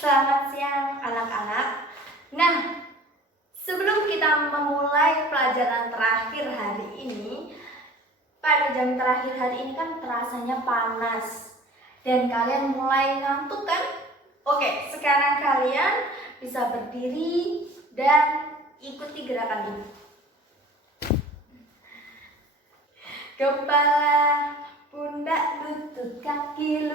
Selamat siang anak-anak. Nah, sebelum kita memulai pelajaran terakhir hari ini, pada jam terakhir hari ini kan terasanya panas dan kalian mulai ngantuk kan? Oke, sekarang kalian bisa berdiri dan ikuti gerakan ini. Kepala, pundak, lutut, kaki,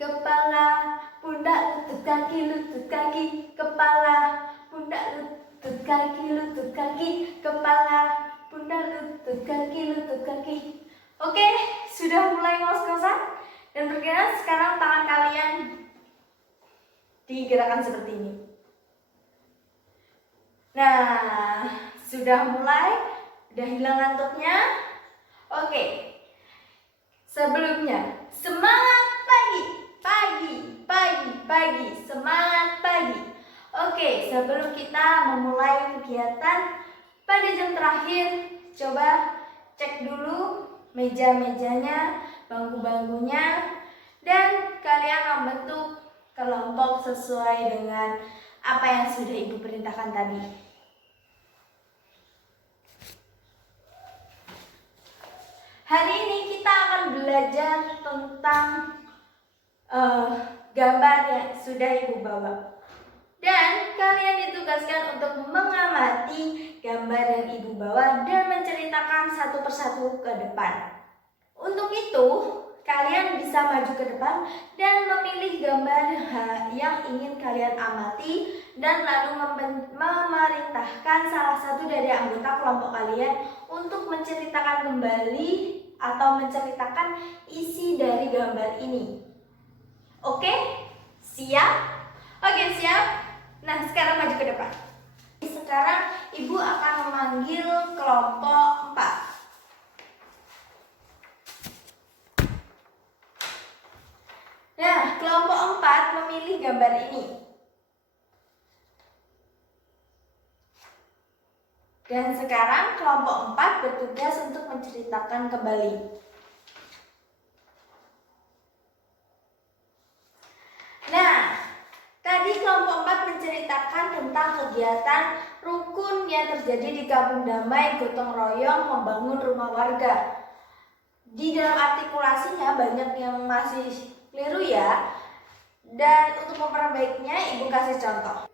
kepala, pundak, lutut, kaki, kepala, pundak, lutut, kaki, kepala, pundak, lutut, kaki. Oke, sudah mulai ngos-ngosan dan bergerak. Sekarang tangan kalian digerakkan seperti ini. Nah, sudah mulai. Udah hilang ngantuknya? Oke. Sebelumnya, semangat pagi, semangat pagi. Oke, sebelum kita memulai kegiatan pada jam terakhir, coba cek dulu meja-mejanya, bangku-bangkunya, dan kalian membentuk kelompok sesuai dengan apa yang sudah Ibu perintahkan tadi. Hari ini kita akan belajar tentang gambar yang sudah Ibu bawa. Dan kalian ditugaskan untuk mengamati gambar yang Ibu bawa dan menceritakan satu persatu ke depan. Untuk itu, kalian bisa maju ke depan dan memilih gambar yang ingin kalian amati dan lalu memerintahkan salah satu dari anggota kelompok kalian untuk menceritakan kembali atau menceritakan isi dari gambar ini. Oke? Siap? Oke, siap? Nah, sekarang maju ke depan. Sekarang Ibu akan memanggil kelompok 4. Nah, kelompok 4 memilih gambar ini. Dan sekarang kelompok 4 bertugas untuk menceritakan kembali. Nah, tadi kelompok 4 menceritakan tentang kegiatan rukun yang terjadi di Kampung Damai Gotong Royong membangun rumah warga. Di dalam artikulasinya banyak yang masih keliru ya. Dan untuk memperbaikinya, Ibu kasih contoh.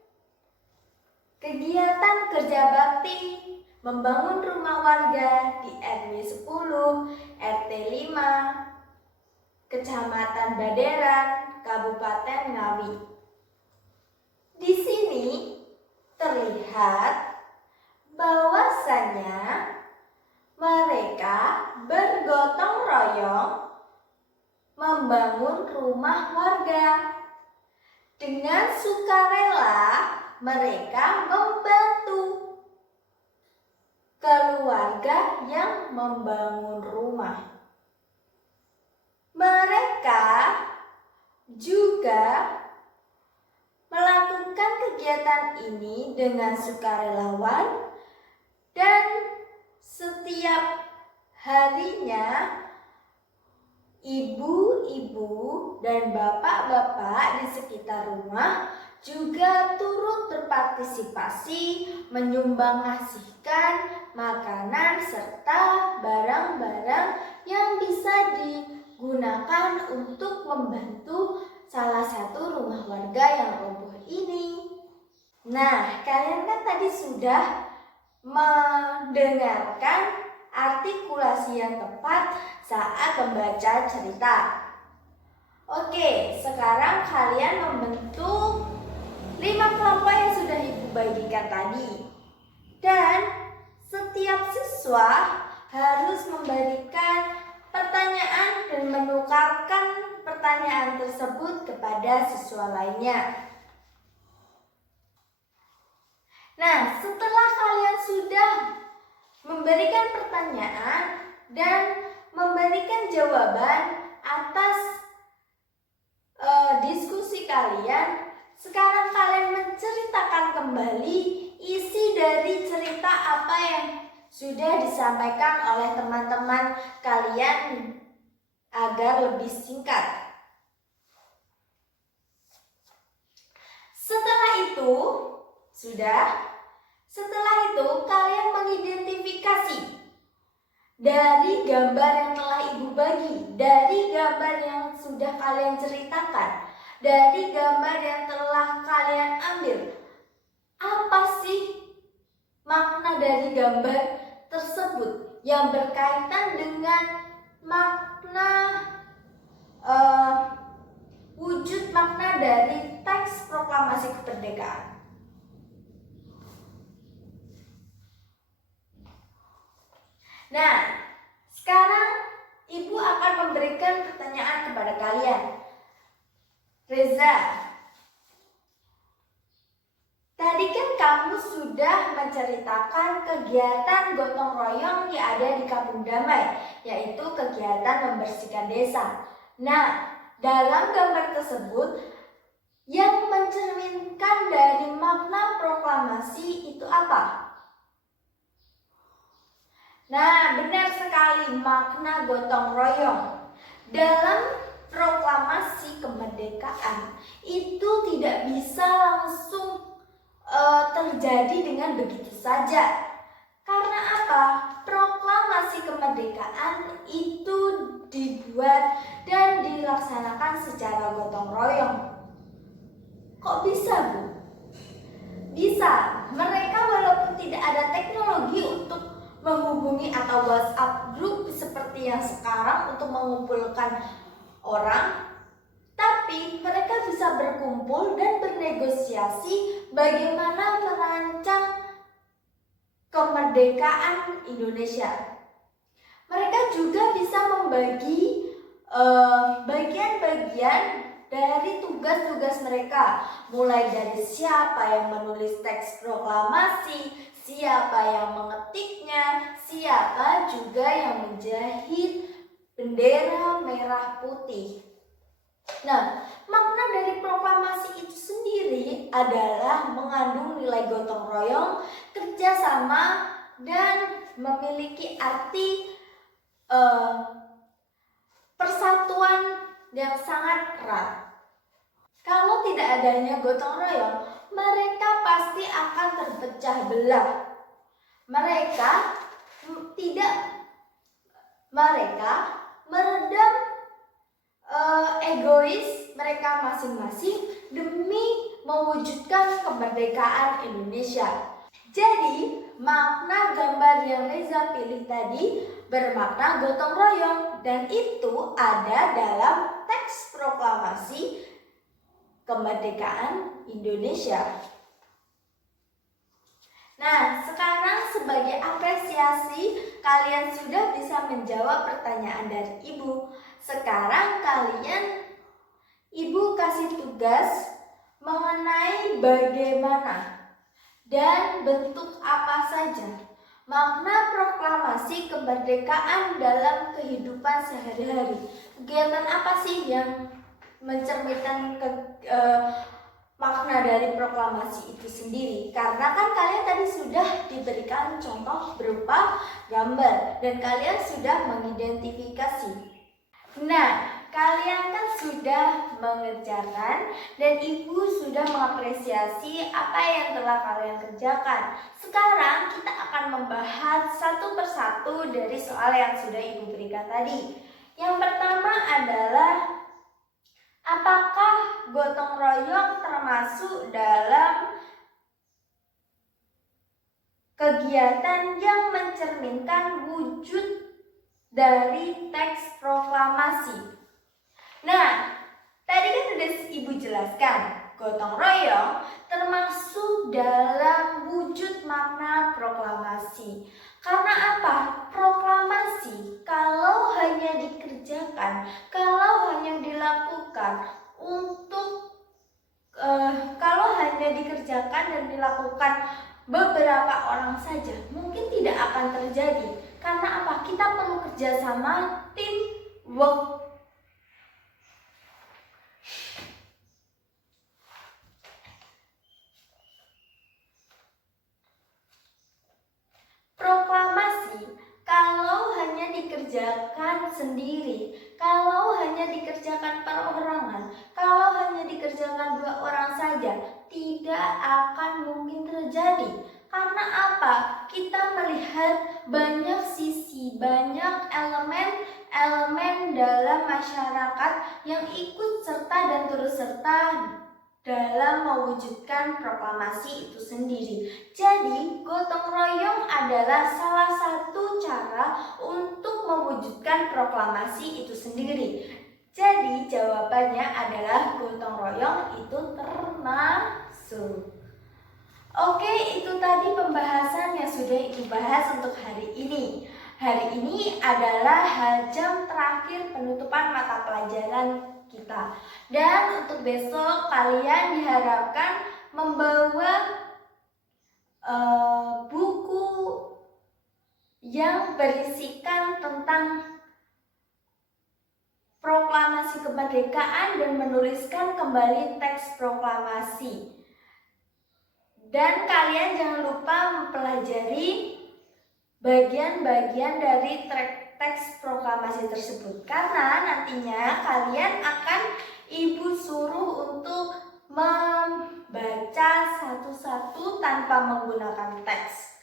Kegiatan kerja bakti membangun rumah warga di RW 10, RT 5, Kecamatan Baderan, Kabupaten Ngawi. Di sini terlihat bahwasannya mereka bergotong royong membangun rumah warga. Dengan sukarela mereka membantu keluarga yang membangun rumah. Mereka juga melakukan kegiatan ini dengan sukarelawan dan setiap harinya ibu-ibu dan bapak-bapak di sekitar rumah juga turut berpartisipasi menyumbanghasilkan makanan serta barang-barang yang bisa digunakan untuk membantu salah satu rumah warga yang roboh ini. Nah, kalian kan tadi sudah mendengarkan artikulasi yang tepat saat membaca cerita. Oke, sekarang kalian membentuk 5 kelompok yang sudah Ibu bagikan tadi. Dan setiap siswa harus memberikan pertanyaan dan menukarkan pertanyaan tersebut kepada siswa lainnya. Nah, setelah kalian sudah memberikan pertanyaan dan memberikan jawaban atas diskusi kalian, sekarang kalian menceritakan kembali isi dari cerita apa yang sudah disampaikan oleh teman-teman kalian agar lebih singkat. itu, sudah. Setelah itu kalian mengidentifikasi dari gambar yang telah Ibu bagi, dari gambar yang sudah kalian ceritakan, dari gambar yang telah kalian ambil. Apa sih makna dari gambar tersebut yang berkaitan dengan makna wujud makna dari teks proklamasi kemerdekaan? Nah, sekarang Ibu akan memberikan pertanyaan kepada kalian. Reza, tadi kan kamu sudah menceritakan kegiatan gotong royong yang ada di Kampung Damai, yaitu kegiatan membersihkan desa. Nah, dalam gambar tersebut yang mencerminkan dari makna proklamasi itu apa? Nah, benar sekali, makna gotong royong. Dalam proklamasi kemerdekaan itu tidak bisa langsung terjadi dengan begitu saja. Karena apa? Proklamasi kemerdekaan itu dibuat dan dilaksanakan secara gotong royong. Kok bisa, Bu? Bisa. Mereka walaupun tidak ada teknologi untuk menghubungi atau WhatsApp grup seperti yang sekarang untuk mengumpulkan orang, tapi mereka bisa berkumpul dan bernegosiasi bagaimana merancang kemerdekaan Indonesia. Mereka juga bisa membagi bagian-bagian dari tugas-tugas mereka, mulai dari siapa yang menulis teks proklamasi, siapa yang mengetiknya, siapa juga yang menjahit bendera merah putih. Nah, makna dari proklamasi itu sendiri adalah mengandung nilai gotong royong, kerjasama, dan memiliki arti persatuan yang sangat erat. Kalau tidak adanya gotong royong, mereka pasti akan terpecah belah. Mereka meredam egois mereka masing-masing demi mewujudkan kemerdekaan Indonesia. Jadi, makna gambar yang Reza pilih tadi bermakna gotong royong, dan itu ada dalam teks proklamasi kemerdekaan Indonesia. Nah, sekarang sebagai apresiasi kalian sudah bisa menjawab pertanyaan dari Ibu. Sekarang Ibu kasih tugas mengenai bagaimana dan bentuk apa saja makna proklamasi kemerdekaan dalam kehidupan sehari-hari. Kegiatan apa sih yang mencerminkan makna dari proklamasi itu sendiri? Karena kan kalian tadi sudah diberikan contoh berupa gambar dan kalian sudah mengidentifikasi. Nah, kalian kan sudah mengerjakan dan Ibu sudah mengapresiasi apa yang telah kalian kerjakan. Sekarang kita akan membahas satu persatu dari soal yang sudah Ibu berikan tadi. Yang pertama adalah, apakah gotong royong termasuk dalam kegiatan yang mencerminkan wujud dari teks proklamasi? Nah, tadi kan sudah Ibu jelaskan, gotong royong termasuk dalam wujud makna proklamasi. Karena apa? Proklamasi kalau hanya dikerjakan, kalau hanya dilakukan dan dilakukan beberapa orang saja, mungkin tidak akan terjadi. Karena apa? Kita perlu kerjasama, teamwork. Proklamasi kalau hanya dikerjakan sendiri, kalau hanya dikerjakan perorangan, kalau hanya dikerjakan 2 orang saja, tidak apa? Kita melihat banyak sisi, banyak elemen dalam masyarakat yang ikut serta dan turut serta dalam mewujudkan proklamasi itu sendiri. Jadi, gotong royong adalah salah satu cara untuk mewujudkan proklamasi itu sendiri. Jadi, jawabannya adalah gotong royong itu termasuk. Oke, itu tadi pembahasan yang sudah Ibu bahas untuk hari ini. Hari ini adalah jam terakhir penutupan mata pelajaran kita. Dan untuk besok kalian diharapkan membawa buku yang berisikan tentang proklamasi kemerdekaan dan menuliskan kembali teks proklamasi. Dan kalian jangan lupa mempelajari bagian-bagian dari teks proklamasi tersebut, karena nantinya kalian akan Ibu suruh untuk membaca satu-satu tanpa menggunakan teks.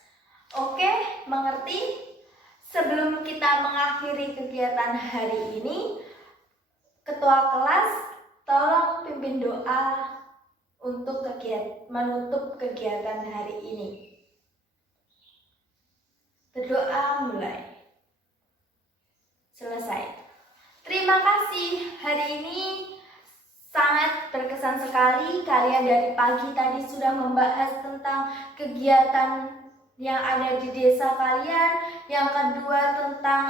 Oke, mengerti? Sebelum kita mengakhiri kegiatan hari ini, Ketua kelas tolong pimpin doa untuk menutup kegiatan hari ini. Berdoa mulai. Selesai. Terima kasih. Hari ini sangat berkesan sekali. Kalian dari pagi tadi sudah membahas tentang kegiatan yang ada di desa kalian. Yang kedua tentang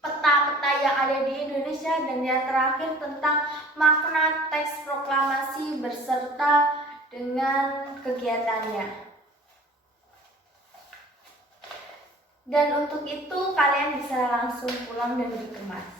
peta-peta yang ada di Indonesia, dan yang terakhir tentang makna teks proklamasi berserta dengan kegiatannya. Dan untuk itu kalian bisa langsung pulang dan dikemas.